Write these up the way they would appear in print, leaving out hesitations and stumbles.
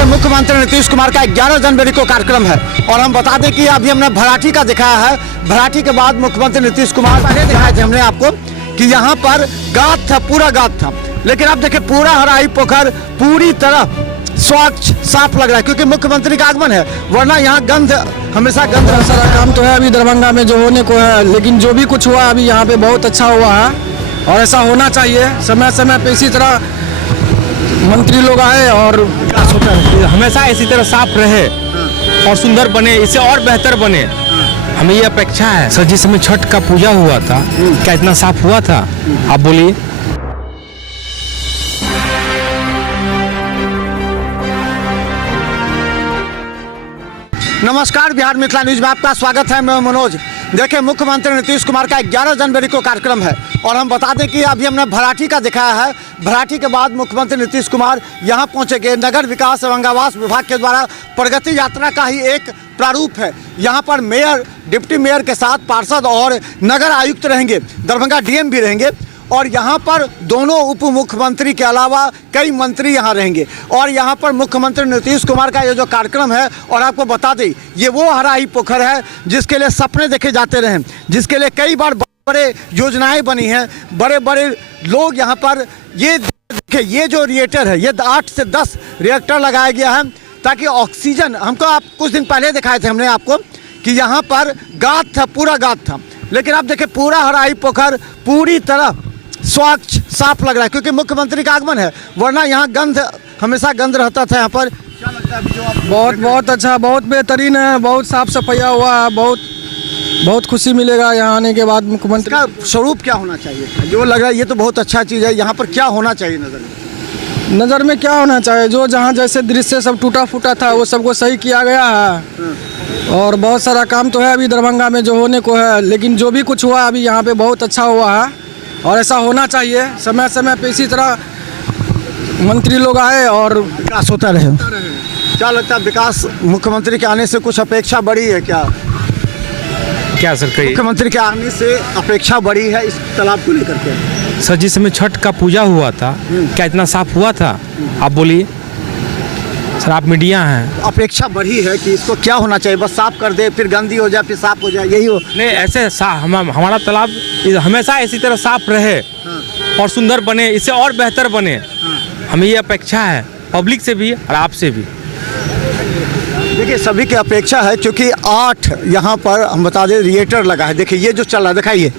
देखिए, मुख्यमंत्री नीतीश कुमार का 11 जनवरी को कार्यक्रम है और हम बता दें कि अभी हमने भराठी का दिखाया है। भराठी के बाद मुख्यमंत्री नीतीश कुमार पहले दिखाए थे हमने आपको कि यहाँ पर गाद था, पूरा गाद था, लेकिन अब देखिए पूरा हराही पोखर पूरी तरह स्वच्छ साफ लग रहा है क्योंकि मुख्यमंत्री का आगमन है, वरना यहाँ गंध हमेशा गंध। सारा काम तो है अभी दरभंगा में जो होने को है, लेकिन जो भी कुछ हुआ अभी यहाँ पे बहुत अच्छा हुआ है और ऐसा होना चाहिए। समय समय पे इसी तरह मंत्री लोग आए और हमेशा इसी तरह साफ रहे और सुंदर बने, इससे और बेहतर बने, हमें ये अपेक्षा है। सर, जिस समय छठ का पूजा हुआ था क्या इतना साफ हुआ था? आप बोलिए। नमस्कार, बिहार मिथिला न्यूज में आपका स्वागत है। मैं मनोज। देखिए, मुख्यमंत्री नीतीश कुमार का 11 जनवरी को कार्यक्रम है और हम बता दें कि अभी हमने भराठी का दिखाया है। भराठी के बाद मुख्यमंत्री नीतीश कुमार यहाँ पहुँचेंगे। नगर विकास एवं आवास विभाग के द्वारा प्रगति यात्रा का ही एक प्रारूप है। यहाँ पर मेयर, डिप्टी मेयर के साथ पार्षद और नगर आयुक्त रहेंगे, दरभंगा डीएम भी रहेंगे और यहाँ पर दोनों उप मुख्यमंत्री के अलावा कई मंत्री यहाँ रहेंगे और यहाँ पर मुख्यमंत्री नीतीश कुमार का ये जो कार्यक्रम है, और आपको बता दें ये वो हराही पोखर है जिसके लिए सपने देखे जाते रहे, जिसके लिए कई बार बड़े योजनाएं बनी हैं, बड़े बड़े लोग यहाँ पर ये देखिए, ये जो रिएक्टर है ये 8 से 10 रिएक्टर लगाया गया है ताकि ऑक्सीजन, हमको आप कुछ दिन पहले दिखाए थे हमने आपको कि यहाँ पर गाद था, पूरा गाद था, लेकिन अब देखिए पूरा हराही पोखर पूरी तरह स्वच्छ साफ लग रहा है क्योंकि मुख्यमंत्री का आगमन है, वरना यहाँ गंध हमेशा गंध रहता था। यहाँ पर क्या लगता है अभी जो आप बहुत अच्छा, बहुत बेहतरीन है, बहुत साफ सफाया हुआ है, बहुत खुशी मिलेगा यहाँ आने के बाद। मुख्यमंत्री का स्वरूप क्या होना चाहिए? जो लग रहा है ये तो बहुत अच्छा चीज़ है, यहाँ पर क्या होना चाहिए नज़र में क्या होना चाहिए? जो जहाँ जैसे दृश्य सब टूटा फूटा था वो सबको सही किया गया है और बहुत सारा काम तो है अभी दरभंगा में जो होने को है, लेकिन जो भी कुछ हुआ अभी यहाँ पे बहुत अच्छा हुआ है और ऐसा होना चाहिए। समय समय पे इसी तरह मंत्री लोग आए और विकास होता रहे। क्या लगता है विकास मुख्यमंत्री के आने से कुछ अपेक्षा बढ़ी है क्या? क्या सर कहिए। मुख्यमंत्री के आने से अपेक्षा बढ़ी है इस तालाब को लेकर के? सर, जिस समय छठ का पूजा हुआ था क्या इतना साफ हुआ था? आप बोलिए। सर, आप मीडिया हैं। अपेक्षा बढ़ी है कि इसको क्या होना चाहिए? बस साफ कर दे, फिर गंदी हो जाए, फिर साफ हो जाए, यही हो? नहीं, ऐसे हमारा तालाब हमेशा इसी तरह साफ रहे और सुंदर बने, इससे और बेहतर बने, हमें ये अपेक्षा है पब्लिक से भी और आपसे भी। देखिए, सभी की अपेक्षा है क्योंकि 8 यहाँ पर हम बता दें रिएक्टर लगा है। देखिए ये जो चल रहा है, दिखाइए,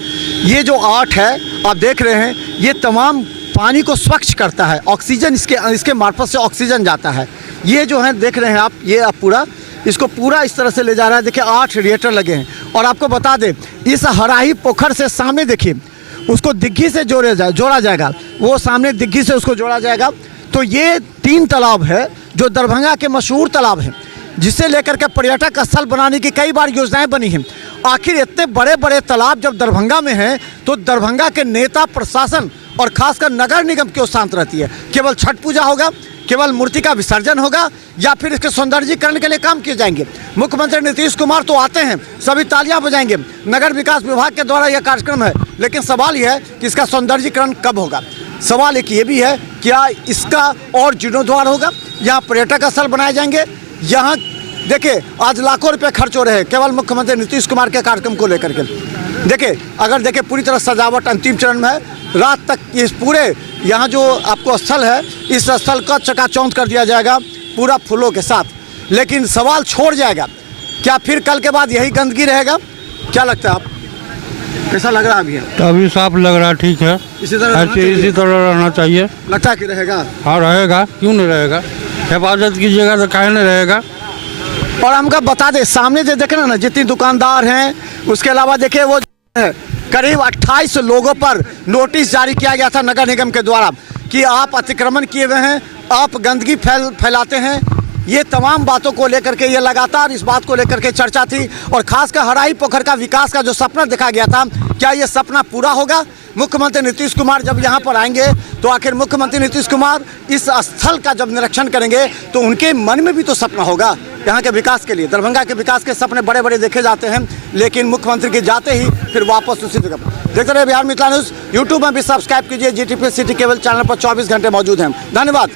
ये जो 8 है आप देख रहे हैं, ये तमाम पानी को स्वच्छ करता है, ऑक्सीजन इसके मार्फत से ऑक्सीजन जाता है। ये जो है देख रहे हैं आप, ये आप पूरा इसको पूरा इस तरह से ले जा रहा है। देखिए 8 रिएक्टर लगे हैं और आपको बता दें इस हराही पोखर से सामने देखिए उसको दिग्घी से जोड़ा जाएगा, वो सामने दिग्घी से उसको जोड़ा जाएगा। तो ये 3 तालाब है जो दरभंगा के मशहूर तालाब हैं, जिसे लेकर के पर्यटक स्थल बनाने की कई बार योजनाएं बनी हैं। आखिर इतने बड़े बड़े तालाब जब दरभंगा में हैं तो दरभंगा के नेता, प्रशासन और खासकर नगर निगम क्यों शांत रहती है? केवल छठ पूजा होगा, केवल मूर्ति का विसर्जन होगा या फिर इसके सौंदर्यीकरण के लिए काम किए जाएंगे? मुख्यमंत्री नीतीश कुमार तो आते हैं, सभी तालियां बजाएंगे, नगर विकास विभाग के द्वारा यह कार्यक्रम है, लेकिन सवाल यह है कि इसका सौंदर्यीकरण कब होगा? सवाल एक ये भी है, क्या इसका और जीर्णोद्धार होगा? यहाँ पर्यटक स्थल बनाए जाएंगे। यहाँ देखिए आज लाखों रुपए खर्च हो रहे हैं केवल मुख्यमंत्री नीतीश कुमार के कार्यक्रम को लेकर के। देखिए अगर देखिए पूरी तरह सजावट अंतिम चरण में है, रात तक इस पूरे यहाँ जो आपको स्थल है इस स्थल का चकाचौंध कर दिया जाएगा पूरा फूलों के साथ, लेकिन सवाल छोड़ जाएगा, क्या फिर कल के बाद यही गंदगी रहेगा? क्या लगता है आप, कैसा लग रहा है अभी? तो अभी साफ लग रहा है, ठीक है, इसी तरह रहना चाहिए। लगता है कि रहेगा? हाँ रहेगा, क्यों नहीं रहेगा, हिफाजत कीजिएगा तो काहे नहीं रहेगा। और हमका बता दें सामने जो देखे ना जितनी दुकानदार हैं, उसके अलावा देखिए वो करीब 28 लोगों पर नोटिस जारी किया गया था नगर निगम के द्वारा कि आप अतिक्रमण किए हुए हैं, आप गंदगी फैलाते हैं। ये तमाम बातों को लेकर के ये लगातार इस बात को लेकर के चर्चा थी और खासकर हराही पोखर का विकास का जो सपना देखा गया था, क्या ये सपना पूरा होगा? मुख्यमंत्री नीतीश कुमार जब यहाँ पर आएंगे तो आखिर मुख्यमंत्री नीतीश कुमार इस स्थल का जब निरीक्षण करेंगे तो उनके मन में भी तो सपना होगा यहाँ के विकास के लिए। दरभंगा के विकास के सपने बड़े बड़े देखे जाते हैं, लेकिन मुख्यमंत्री के जाते ही फिर वापस उसी जगह पर। देखते रहे बिहार मिथिला न्यूज़। यूट्यूब में भी सब्सक्राइब कीजिए, GTP सिटी केबल चैनल पर 24 घंटे मौजूद हैं। धन्यवाद।